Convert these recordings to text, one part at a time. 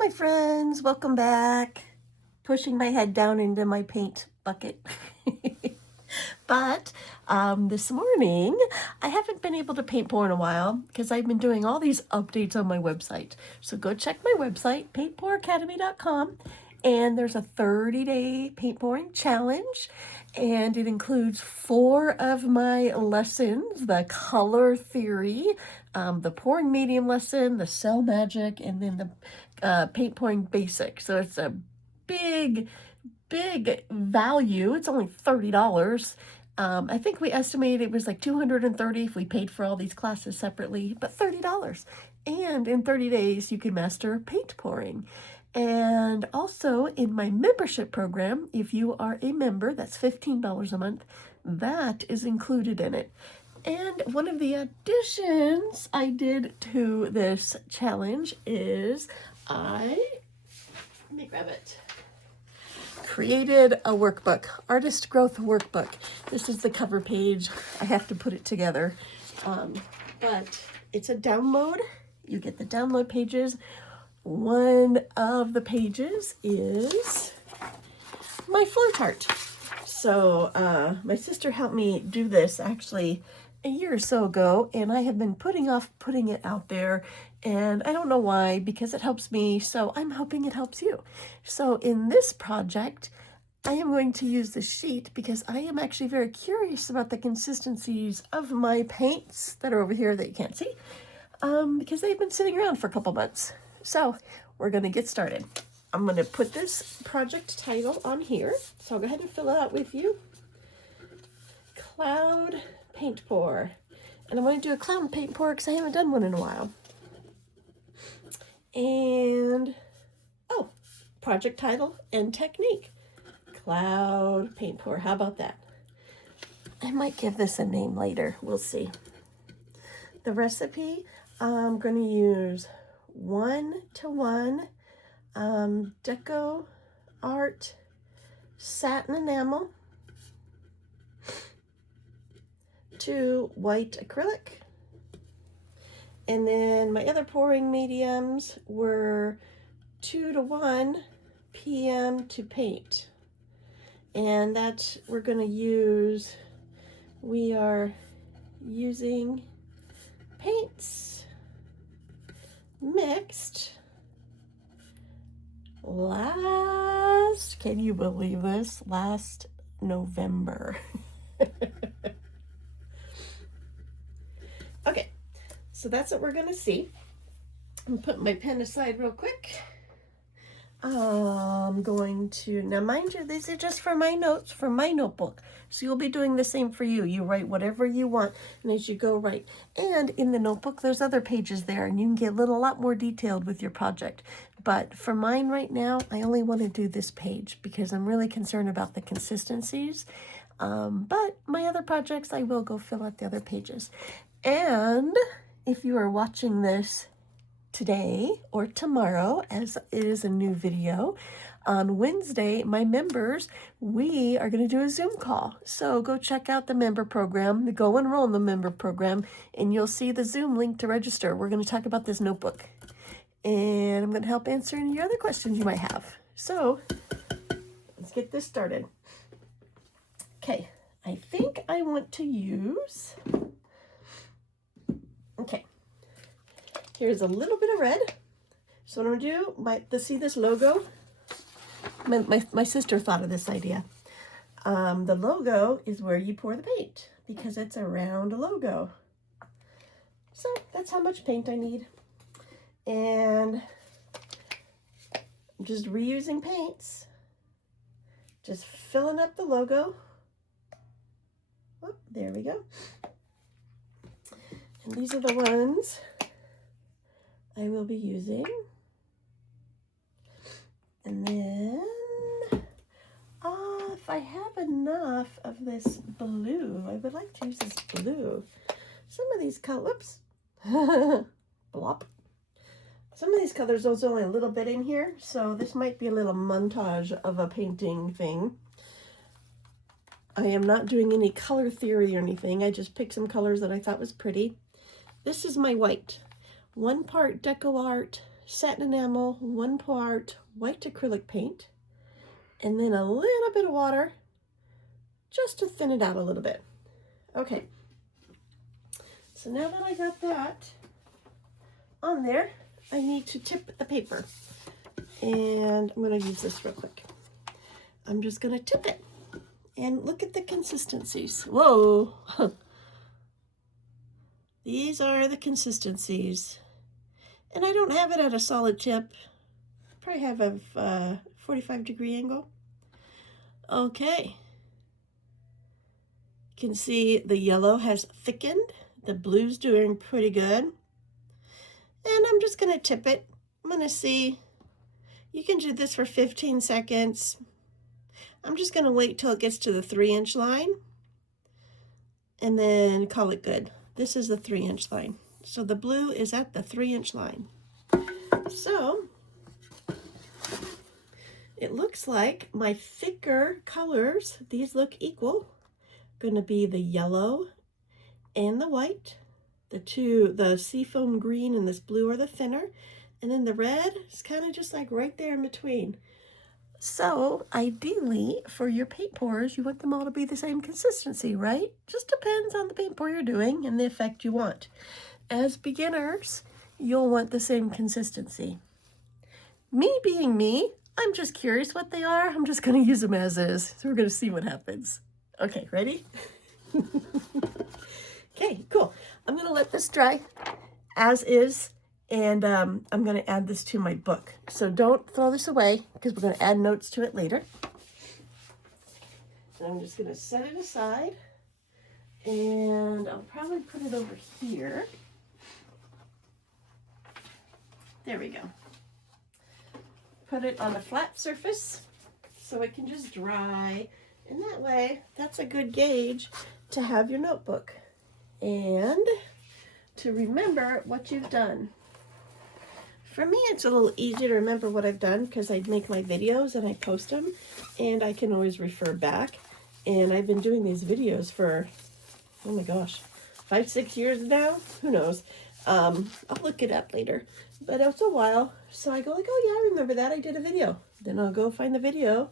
my friends, welcome back. Pushing my head down into my paint bucket. But this morning, I haven't been able to paint pour in a while because I've been doing all these updates on my website. So go check my website, paintpouracademy.com, and there's a 30-day paint pouring challenge, and it includes 4 of my lessons: the color theory, the pouring medium lesson, the cell magic, and then the paint pouring basic. So it's a big value. It's only $30. I think we estimated it was like $230 if we paid for all these classes separately, but $30. And in 30 days, you can master paint pouring. And also in my membership program, if you are a member, that's $15 a month, that is included in it. And one of the additions I did to this challenge is let me grab it, created a workbook, artist growth workbook. This is the cover page. I have to put it together, but it's a download. You get the download pages. One of the pages is my flow chart. So my sister helped me do this actually a year or so ago, and I have been putting off putting it out there, and I don't know why, because it helps me, so I'm hoping it helps you. So in this project, I am going to use the sheet because I am actually very curious about the consistencies of my paints that are over here that you can't see, because they've been sitting around for a couple months. So we're going to get started. I'm going to put this project title on here, so I'll go ahead and fill it out with you. Cloud paint pour. And I'm going to do a cloud paint pour because I haven't done one in a while. And, oh, project title and technique. Cloud paint pour. How about that? I might give this a name later. We'll see. The recipe, I'm going to use 1-to-1 DecoArt Satin Enamel, 2 white acrylic, and then my other pouring mediums were 2-to-1 PM to paint, and that we're going to use, we are using paints mixed last, can you believe this, last November. Okay, so that's what we're going to see. I'm putting my pen aside real quick. I'm going to, now mind you, these are just for my notes, for my notebook. So you'll be doing the same for you. You write whatever you want, and as you go, write. And in the notebook, there's other pages there, and you can get a lot more detailed with your project. But for mine right now, I only want to do this page because I'm really concerned about the consistencies. But my other projects, I will go fill out the other pages. And if you are watching this today or tomorrow, as it is a new video, on Wednesday, my members, we are going to do a Zoom call. So go check out the member program, go enroll in the member program, and you'll see the Zoom link to register. We're going to talk about this notebook, and I'm going to help answer any of your other questions you might have. So let's get this started. Okay, I think I want to use, okay, here's a little bit of red. So what I'm going to do, see this logo? My sister thought of this idea. The logo is where you pour the paint because it's a round logo. So that's how much paint I need. And I'm just reusing paints. Just filling up the logo. Oh, there we go. And these are the ones I will be using. And then, if I have enough of this blue, I would like to use this blue. Some of these colors, blop. Some of these colors, there's only a little bit in here, so this might be a little montage of a painting thing. I am not doing any color theory or anything. I just picked some colors that I thought was pretty. This is my white. 1 part DecoArt satin enamel, 1 part white acrylic paint, and then a little bit of water just to thin it out a little bit. Okay, so now that I got that on there, I need to tip the paper. And I'm going to use this real quick. I'm just going to tip it. And look at the consistencies. Whoa! These are the consistencies. And I don't have it at a solid tip. Probably have a 45-degree angle. Okay. You can see the yellow has thickened. The blue's doing pretty good. And I'm just going to tip it. I'm going to see. You can do this for 15 seconds. I'm just going to wait till it gets to the 3-inch line and then call it good. This is the 3-inch line. So the blue is at the 3-inch line. So it looks like my thicker colors, these look equal, going to be the yellow and the white. The seafoam green and this blue are the thinner. And then the red is kind of just like right there in between. So ideally for your paint pours, you want them all to be the same consistency, right? Just depends on the paint pour you're doing and the effect you want. As beginners, you'll want the same consistency. Me being me, I'm just curious what they are. I'm just going to use them as is. So we're going to see what happens. Okay, ready? Okay, cool. I'm going to let this dry as is. And I'm going to add this to my book. So don't throw this away because we're going to add notes to it later. And I'm just going to set it aside. And I'll probably put it over here. There we go. Put it on a flat surface so it can just dry. And that way, that's a good gauge to have your notebook. And to remember what you've done. For me, it's a little easier to remember what I've done because I make my videos and I post them and I can always refer back. And I've been doing these videos for, oh my gosh, 5-6 years now? Who knows? I'll look it up later. But it's a while. So I go like, oh yeah, I remember that. I did a video. Then I'll go find the video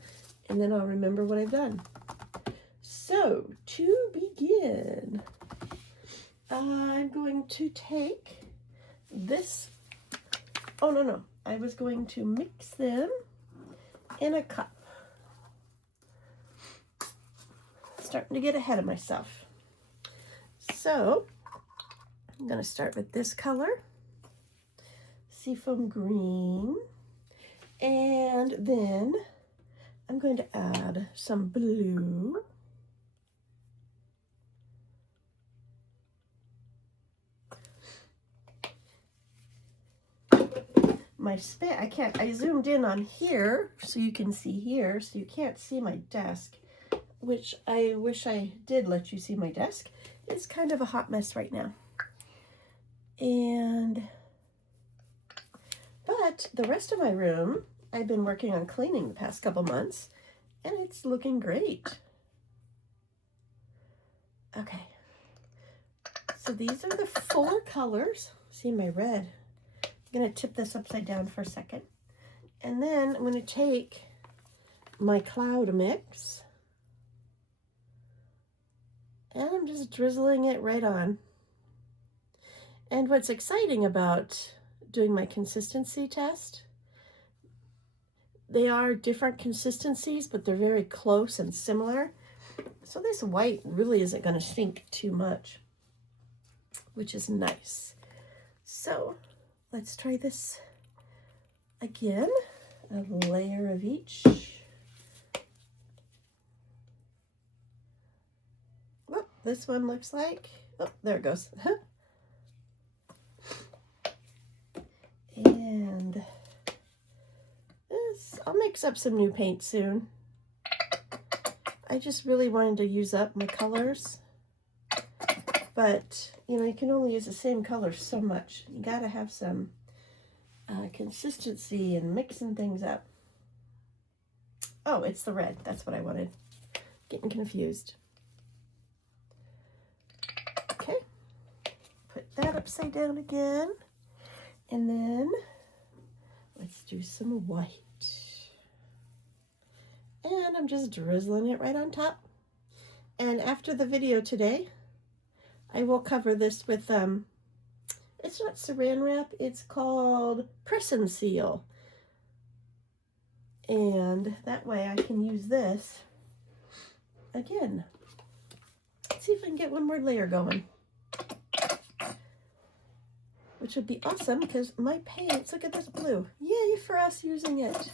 and then I'll remember what I've done. So to begin, I'm going to take this. Oh, no. I was going to mix them in a cup. Starting to get ahead of myself. So, I'm going to start with this color, seafoam green, and then I'm going to add some blue. I zoomed in on here so you can see here, so you can't see my desk, which I wish I did let you see my desk. It's kind of a hot mess right now. But the rest of my room, I've been working on cleaning the past couple months, and it's looking great. Okay. So these are the 4 colors. See my red. I'm going to tip this upside down for a second. And then I'm going to take my cloud mix. And I'm just drizzling it right on. And what's exciting about doing my consistency test, they are different consistencies, but they're very close and similar. So this white really isn't going to sink too much, which is nice. So let's try this again. A layer of each. Oh, this one looks like, oh, there it goes. And this, I'll mix up some new paint soon. I just really wanted to use up my colors. But, you know, you can only use the same color so much. You got to have some consistency and mixing things up. Oh, it's the red. That's what I wanted. Getting confused. Okay. Put that upside down again. And then do some white. And I'm just drizzling it right on top. And after the video today, I will cover this with, it's not saran wrap, it's called Press and Seal. And that way I can use this again. Let's see if I can get one more layer going. Which would be awesome because my paints, look at this blue. Yay for us using it.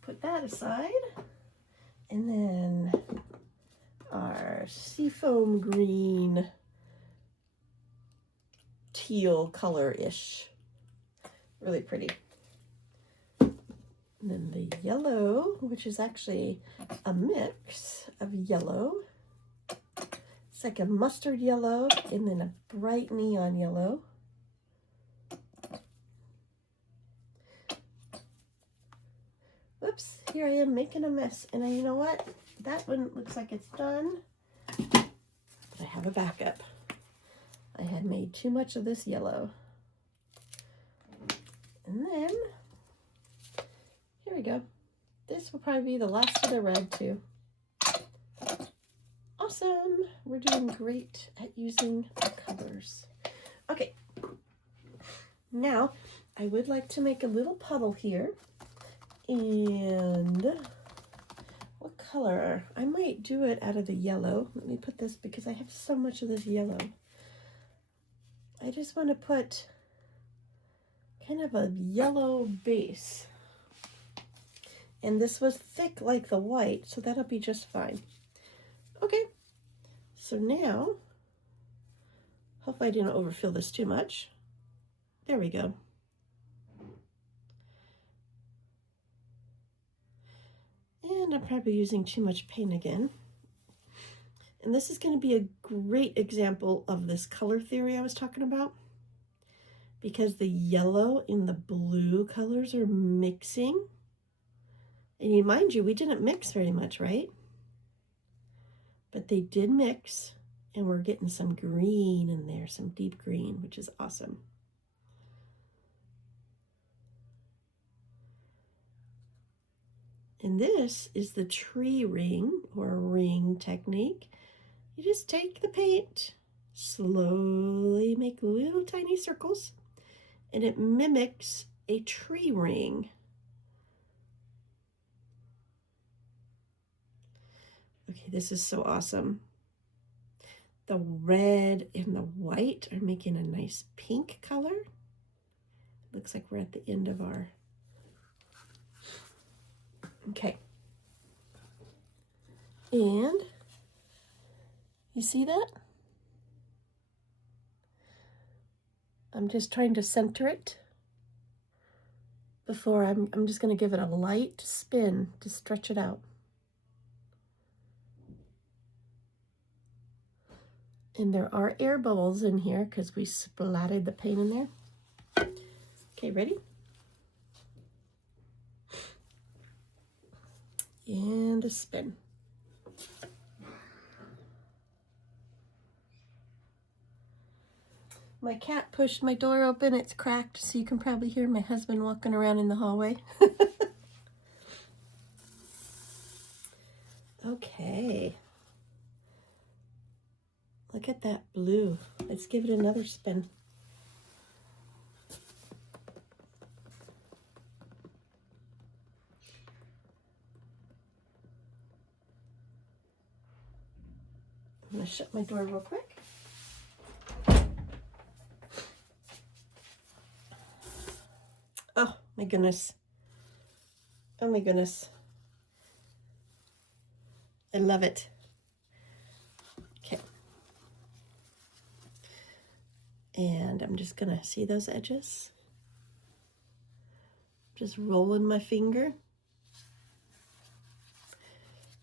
Put that aside. And then our seafoam green teal color-ish. Really pretty. And then the yellow, which is actually a mix of yellow. It's like a mustard yellow and then a bright neon yellow. Whoops, here I am making a mess. And you know what? That one looks like it's done. But I have a backup. I had made too much of this yellow. And then, here we go. This will probably be the last of the red too. Awesome. We're doing great at using the colors. Okay. Now, I would like to make a little puddle here. And what color? I might do it out of the yellow. Let me put this because I have so much of this yellow. I just want to put kind of a yellow base. And this was thick like the white, so that'll be just fine. Okay, so now, hopefully I didn't overfill this too much. There we go. And I'm probably using too much paint again. And this is going to be a great example of this color theory I was talking about, because the yellow and the blue colors are mixing. And mind you, we didn't mix very much, right? But they did mix, and we're getting some green in there, some deep green, which is awesome. And this is the tree ring or ring technique. You just take the paint, slowly make little tiny circles, and it mimics a tree ring. Okay, this is so awesome. The red and the white are making a nice pink color. Looks like we're at the end of our... Okay. And you see that? I'm just trying to center it before I'm just going to give it a light spin to stretch it out. And there are air bubbles in here because we splattered the paint in there. Okay, ready? And a spin. My cat pushed my door open. It's cracked, so you can probably hear my husband walking around in the hallway. Okay. Look at that blue. Let's give it another spin. I'm going to shut my door real quick. Oh my goodness. Oh my goodness. I love it. Okay. And I'm just gonna see those edges. Just rolling my finger.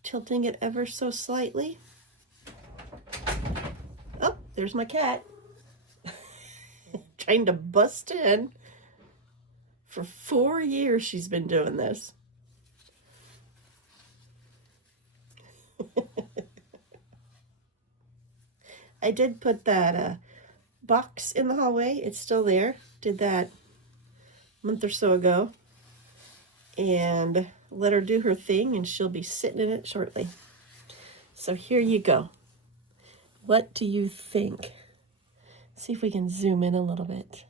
Tilting it ever so slightly. Oh, there's my cat. Trying to bust in. For 4 years she's been doing this. I did put that box in the hallway. It's still there. Did that a month or so ago. And let her do her thing, and she'll be sitting in it shortly. So here you go. What do you think? See if we can zoom in a little bit.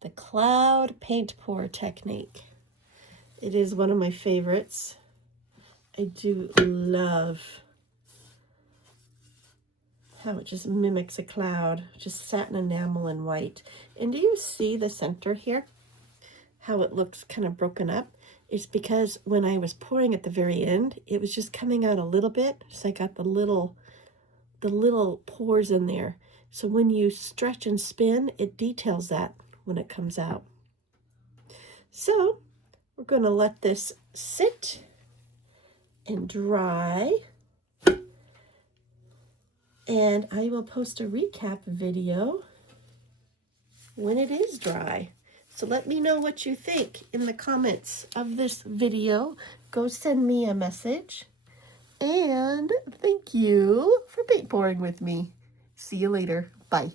The cloud paint pour technique. It is one of my favorites. I do love how it just mimics a cloud, just satin enamel and white. And do you see the center here? How it looks kind of broken up? It's because when I was pouring at the very end, it was just coming out a little bit. So I got the little pores in there. So when you stretch and spin, it details that when it comes out. So we're going to let this sit and dry. And I will post a recap video when it is dry. So let me know what you think in the comments of this video. Go send me a message. And thank you for paint pouring with me. See you later. Bye.